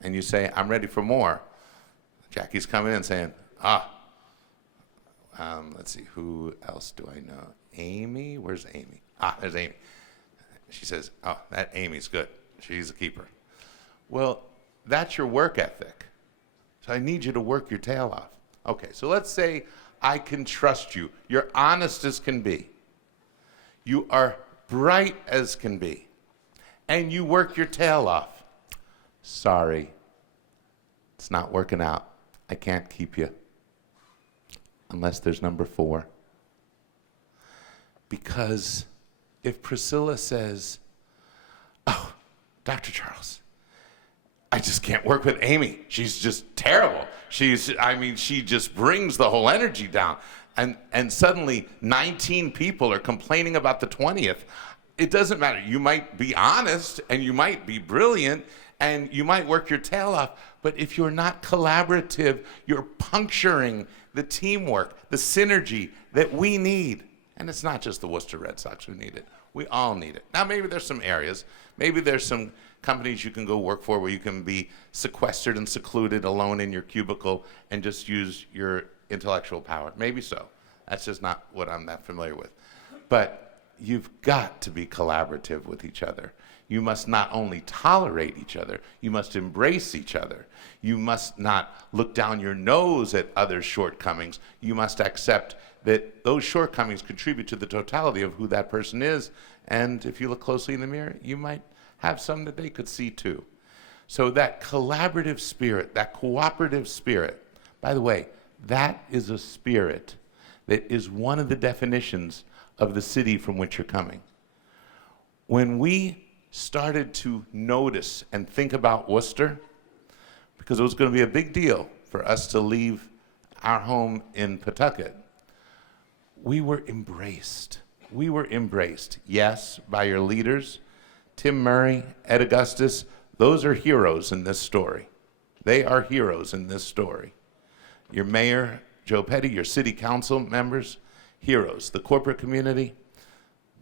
and you say, "I'm ready for more," Jackie's coming in saying, let's see, who else do I know? Amy? Where's Amy? There's Amy. She says, "Oh, that Amy's good. She's a keeper." Well, that's your work ethic. So I need you to work your tail off. Okay, so let's say I can trust you. You're honest as can be. You are bright as can be. And you work your tail off. Sorry, it's not working out. I can't keep you. Unless there's number four. Because if Priscilla says, "Oh, Dr. Charles, I just can't work with Amy. She's just terrible. She just brings the whole energy down." And suddenly 19 people are complaining about the 20th. It doesn't matter. You might be honest and you might be brilliant and you might work your tail off, but if you're not collaborative, you're puncturing the teamwork, the synergy that we need. And it's not just the Worcester Red Sox who need it. We all need it. Now, maybe there's some areas, maybe there's some companies you can go work for where you can be sequestered and secluded alone in your cubicle and just use your intellectual power. Maybe so. That's just not what I'm that familiar with. But you've got to be collaborative with each other. You must not only tolerate each other, you must embrace each other. You must not look down your nose at others' shortcomings. You must accept that those shortcomings contribute to the totality of who that person is. And if you look closely in the mirror, you might have some that they could see too. So that collaborative spirit, that cooperative spirit, by the way, that is a spirit that is one of the definitions of the city from which you're coming. When we started to notice and think about Worcester, because it was going to be a big deal for us to leave our home in Pawtucket, we were embraced. We were embraced, yes, by your leaders. Tim Murray, Ed Augustus, those are heroes in this story. They are heroes in this story. Your mayor, Joe Petty, your city council members, heroes. The corporate community.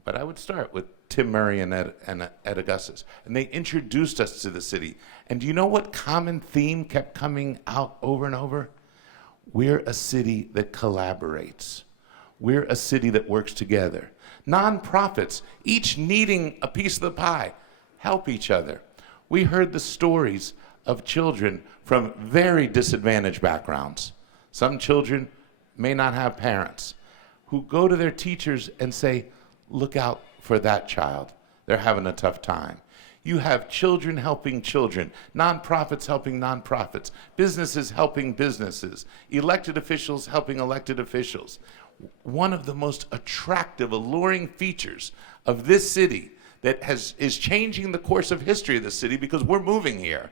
But I would start with Tim Murray and Ed Augustus. And they introduced us to the city. And do you know what common theme kept coming out over and over? We're a city that collaborates. We're a city that works together. Nonprofits, each needing a piece of the pie, help each other. We heard the stories of children from very disadvantaged backgrounds. Some children may not have parents who go to their teachers and say, look out for that child. They're having a tough time. You have children helping children, nonprofits helping nonprofits, businesses helping businesses, elected officials helping elected officials. One of the most attractive, alluring features of this city that is changing the course of history of the city, because we're moving here,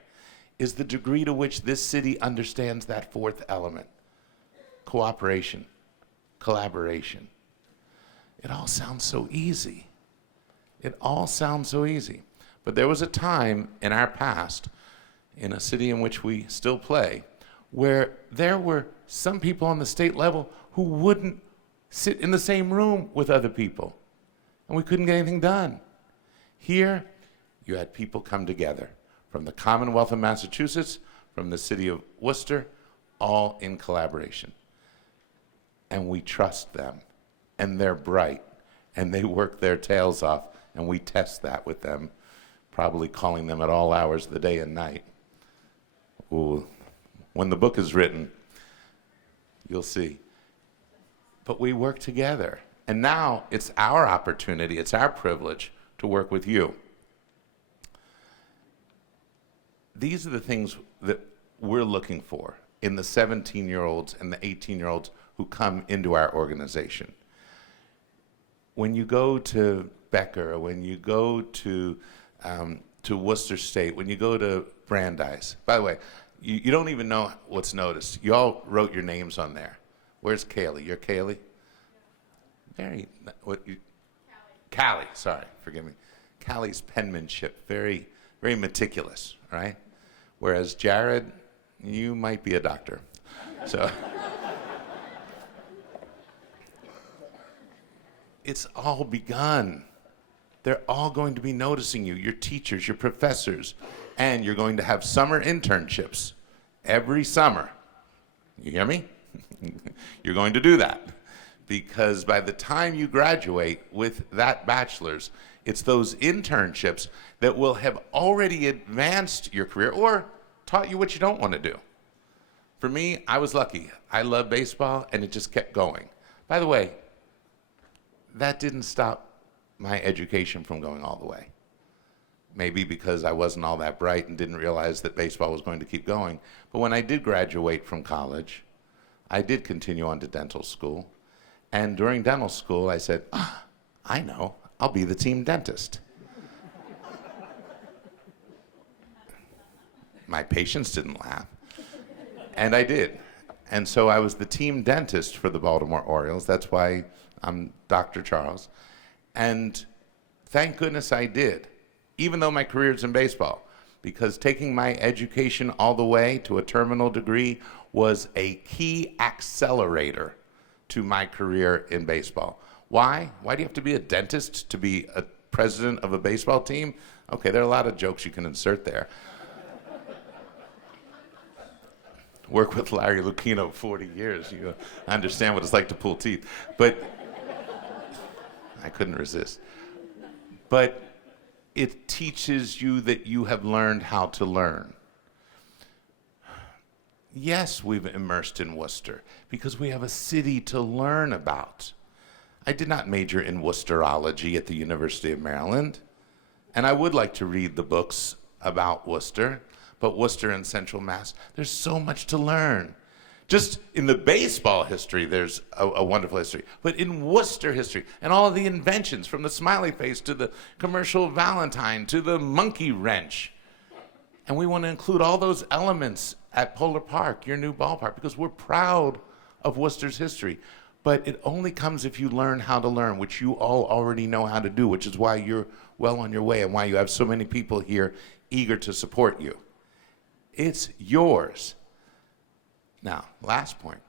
is the degree to which this city understands that fourth element: cooperation, collaboration. It all sounds so easy. It all sounds so easy. But there was a time in our past, in a city in which we still play, where there were some people on the state level who wouldn't sit in the same room with other people, and we couldn't get anything done. Here, you had people come together from the Commonwealth of Massachusetts, from the city of Worcester, all in collaboration. And we trust them, and they're bright, and they work their tails off, and we test that with them, probably calling them at all hours of the day and night. Ooh, when the book is written, you'll see. But we work together. And now it's our opportunity, it's our privilege to work with you. These are the things that we're looking for in the 17-year-olds and the 18-year-olds who come into our organization. When you go to Becker, when you go to Worcester State, when you go to Brandeis, by the way, you don't even know what's noticed. You all wrote your names on there. Where's Kaylee? You're Kaylee? Very, Callie, sorry, forgive me. Callie's penmanship, very, very meticulous, right? Whereas Jared, you might be a doctor. So it's all begun. They're all going to be noticing you, your teachers, your professors, and you're going to have summer internships every summer. You hear me? You're going to do that, because by the time you graduate with that bachelor's, it's those internships that will have already advanced your career or taught you what you don't want to do. For me, I was lucky. I love baseball, and it just kept going. By the way, that didn't stop my education from going all the way. Maybe because I wasn't all that bright and didn't realize that baseball was going to keep going. But when I did graduate from college, I did continue on to dental school. And during dental school, I said, I know, I'll be the team dentist. My patients didn't laugh. And I did. And so I was the team dentist for the Baltimore Orioles. That's why I'm Dr. Charles. And thank goodness I did, even though my career's in baseball, because taking my education all the way to a terminal degree was a key accelerator to my career in baseball. Why? Why do you have to be a dentist to be a president of a baseball team? Okay, there are a lot of jokes you can insert there. Work with Larry Lucchino 40 years. You understand what it's like to pull teeth. But I couldn't resist. But it teaches you that you have learned how to learn. Yes, we've immersed in Worcester because we have a city to learn about. I did not major in Worcesterology at the University of Maryland, and I would like to read the books about Worcester, but Worcester and Central Mass, there's so much to learn. Just in the baseball history, there's a wonderful history. But in Worcester history, and all of the inventions, from the smiley face to the commercial Valentine to the monkey wrench. And we want to include all those elements at Polar Park, your new ballpark, because we're proud of Worcester's history. But it only comes if you learn how to learn, which you all already know how to do, which is why you're well on your way and why you have so many people here eager to support you. It's yours. Now, last point.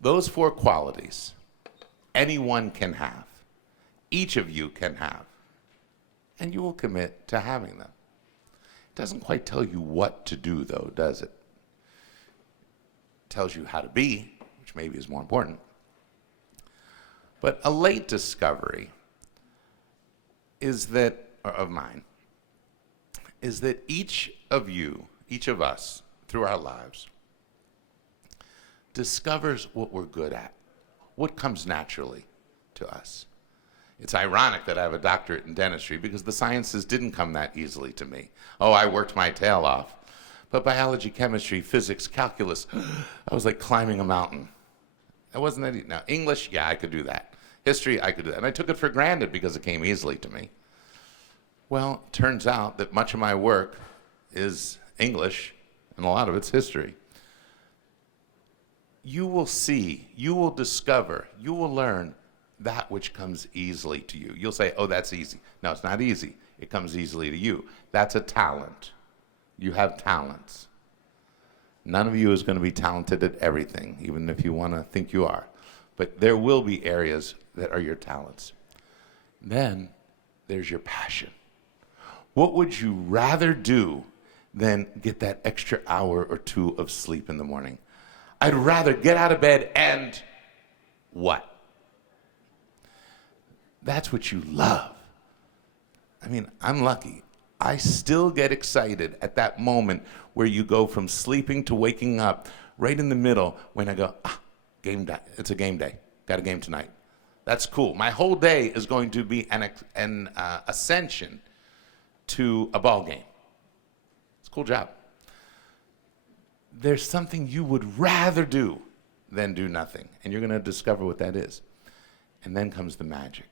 Those 4 qualities, anyone can have. Each of you can have. And you will commit to having them. It doesn't quite tell you what to do, though, does it? It tells you how to be, which maybe is more important. But a late discovery is that, or of mine, is that each of you, each of us, through our lives, discovers what we're good at, what comes naturally to us. It's ironic that I have a doctorate in dentistry because the sciences didn't come that easily to me. Oh, I worked my tail off. But biology, chemistry, physics, calculus, I was like climbing a mountain. It wasn't that easy. Now, English, yeah, I could do that. History, I could do that. And I took it for granted because it came easily to me. Well, it turns out that much of my work is English, and a lot of it's history. You will see, you will discover, you will learn that which comes easily to you. You'll say, oh, that's easy. No, it's not easy. It comes easily to you. That's a talent. You have talents. None of you is going to be talented at everything, even if you want to think you are. But there will be areas that are your talents. Then there's your passion. What would you rather do than get that extra hour or 2 of sleep in the morning? I'd rather get out of bed and what? That's what you love. I mean, I'm lucky. I still get excited at that moment where you go from sleeping to waking up right in the middle when I go, game day. It's a game day. Got a game tonight. That's cool. My whole day is going to be an ascension to a ball game. It's a cool job. There's something you would rather do than do nothing, and you're going to discover what that is. And then comes the magic.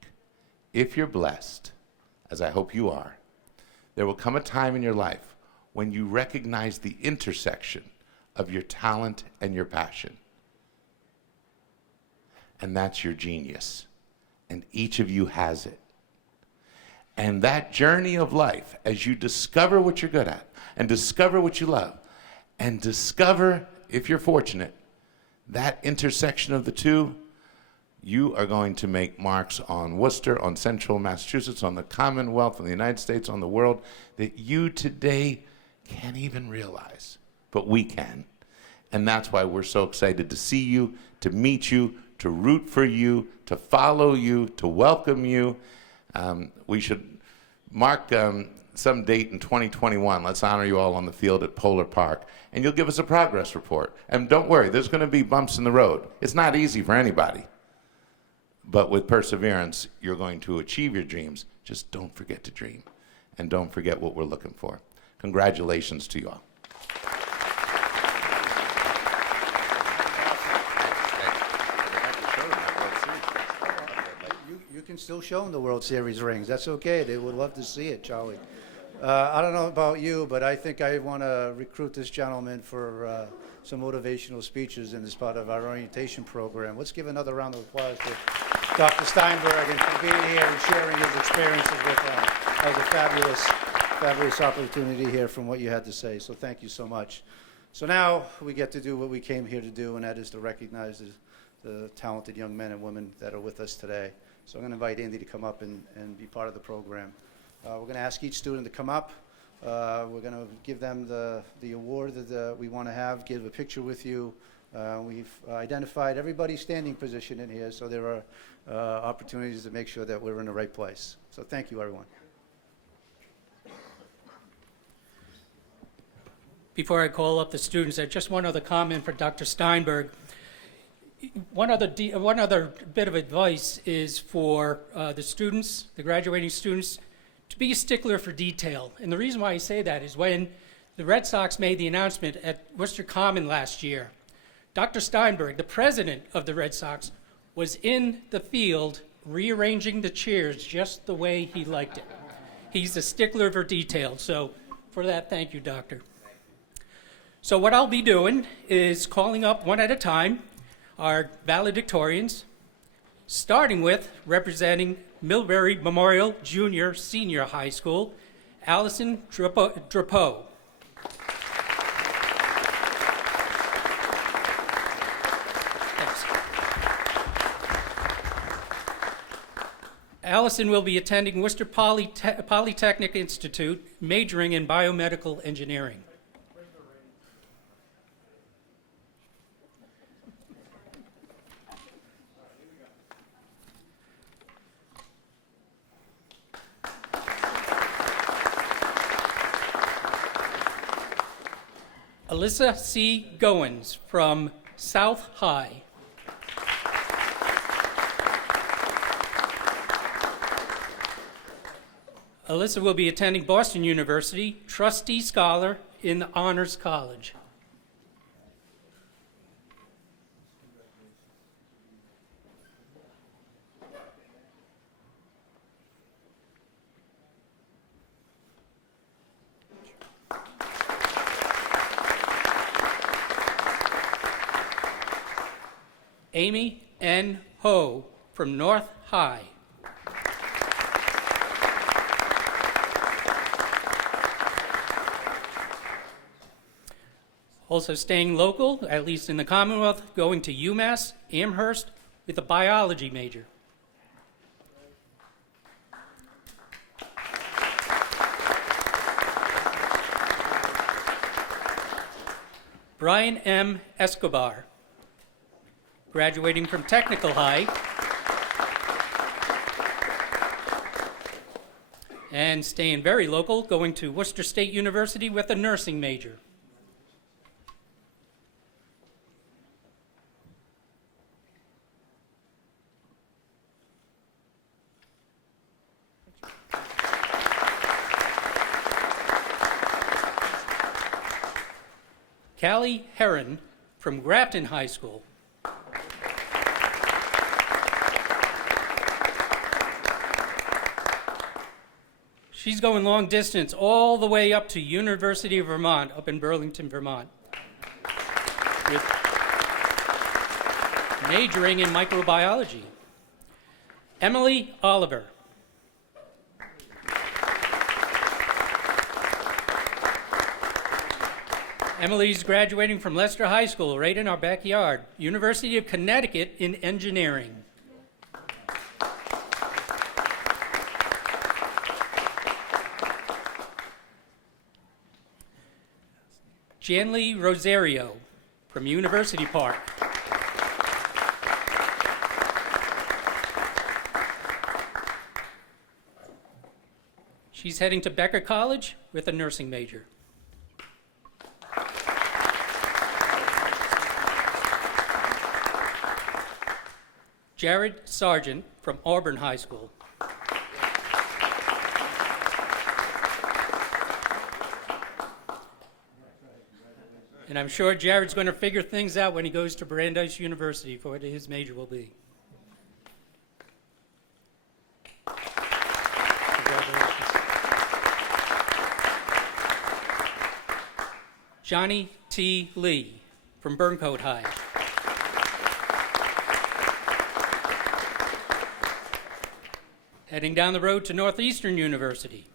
If you're blessed, as I hope you are, there will come a time in your life when you recognize the intersection of your talent and your passion. And that's your genius. And each of you has it. And that journey of life, as you discover what you're good at, and discover what you love, and discover, if you're fortunate, that intersection of the two, you are going to make marks on Worcester, on central Massachusetts, on the Commonwealth, on the United States, on the world, that you today can't even realize. But we can. And that's why we're so excited to see you, to meet you, to root for you, to follow you, to welcome you. We should mark some date in 2021. Let's honor you all on the field at Polar Park. And you'll give us a progress report. And don't worry, there's going to be bumps in the road. It's not easy for anybody. But with perseverance, you're going to achieve your dreams. Just don't forget to dream. And don't forget what we're looking for. Congratulations to you all. You can still show them the World Series rings. That's okay. They would love to see it, Charlie. I don't know about you, but I think I want to recruit this gentleman for some motivational speeches in this part of our orientation program. Let's give another round of applause to Dr. Steinberg and for being here and sharing his experiences with us. That was a fabulous opportunity here from what you had to say. So thank you so much. So now we get to do what we came here to do, and that is to recognize the talented young men and women that are with us today. So I'm going to invite Andy to come up and be part of the program. We're going to ask each student to come up. We're going to give them the award that we want to have, give a picture with you. We've identified everybody's standing position in here, so there are opportunities to make sure that we're in the right place. So thank you, everyone. Before I call up the students, just one other comment for Dr. Steinberg. One other bit of advice is for the students, the graduating students, to be a stickler for detail. And the reason why I say that is when the Red Sox made the announcement at Worcester Common last year Dr. Steinberg, the president of the Red Sox, was in the field rearranging the chairs just the way he liked it. He's a stickler for detail, so for that, thank you, Doctor. So what I'll be doing is calling up one at a time our valedictorians, starting with representing Millbury Memorial Junior Senior High School, Allison Drapeau. Thanks. Allison will be attending Worcester Polytechnic Institute, majoring in biomedical engineering. Alyssa C. Goins from South High. Alyssa will be attending Boston University, trustee scholar in the Honors College. Amy N. Ho from North High. Also staying local, at least in the Commonwealth, going to UMass Amherst with a biology major. Brian M. Escobar, graduating from Technical High, and staying very local, going to Worcester State University with a nursing major. Callie Heron from Grafton High School. She's going long distance all the way up to University of Vermont, up in Burlington, Vermont, with majoring in microbiology. Emily Oliver. Emily's graduating from Leicester High School, right in our backyard. University of Connecticut in engineering. Janley Rosario from University Park. She's heading to Becker College with a nursing major. Jared Sargent from Auburn High School. And I'm sure Jared's going to figure things out when he goes to Brandeis University for what his major will be. Congratulations. Johnny T. Lee from Burncoat High. Heading down the road to Northeastern University.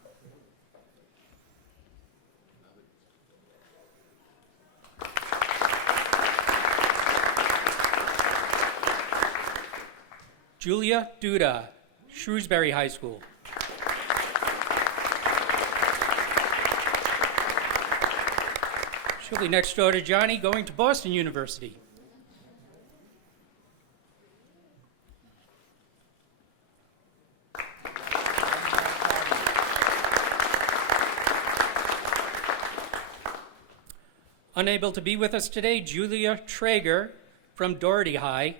Julia Duda, Shrewsbury High School. She'll be next door to Johnny, going to Boston University. Unable to be with us today, Julia Traeger from Doherty High,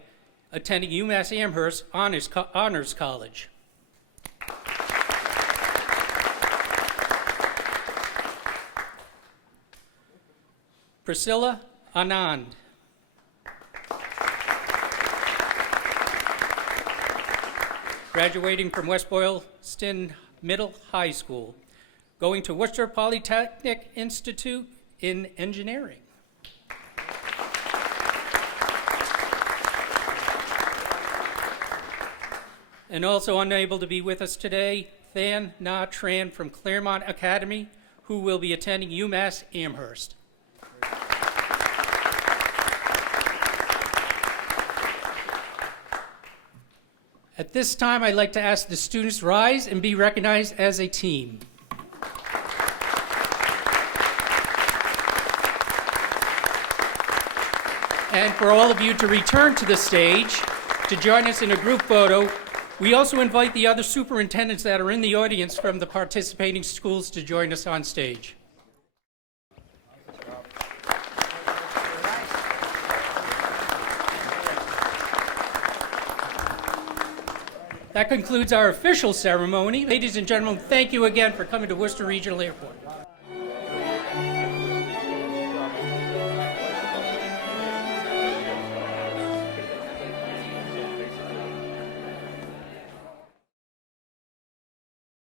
attending UMass Amherst Honors College. Priscilla Anand. graduating from West Boylston Middle High School, going to Worcester Polytechnic Institute in engineering. And also unable to be with us today, Than Na Tran from Claremont Academy, who will be attending UMass Amherst. At this time, I'd like to ask the students rise and be recognized as a team. And for all of you to return to the stage to join us in a group photo, we also invite the other superintendents that are in the audience from the participating schools to join us on stage. That concludes our official ceremony. Ladies and gentlemen, thank you again for coming to Worcester Regional Airport.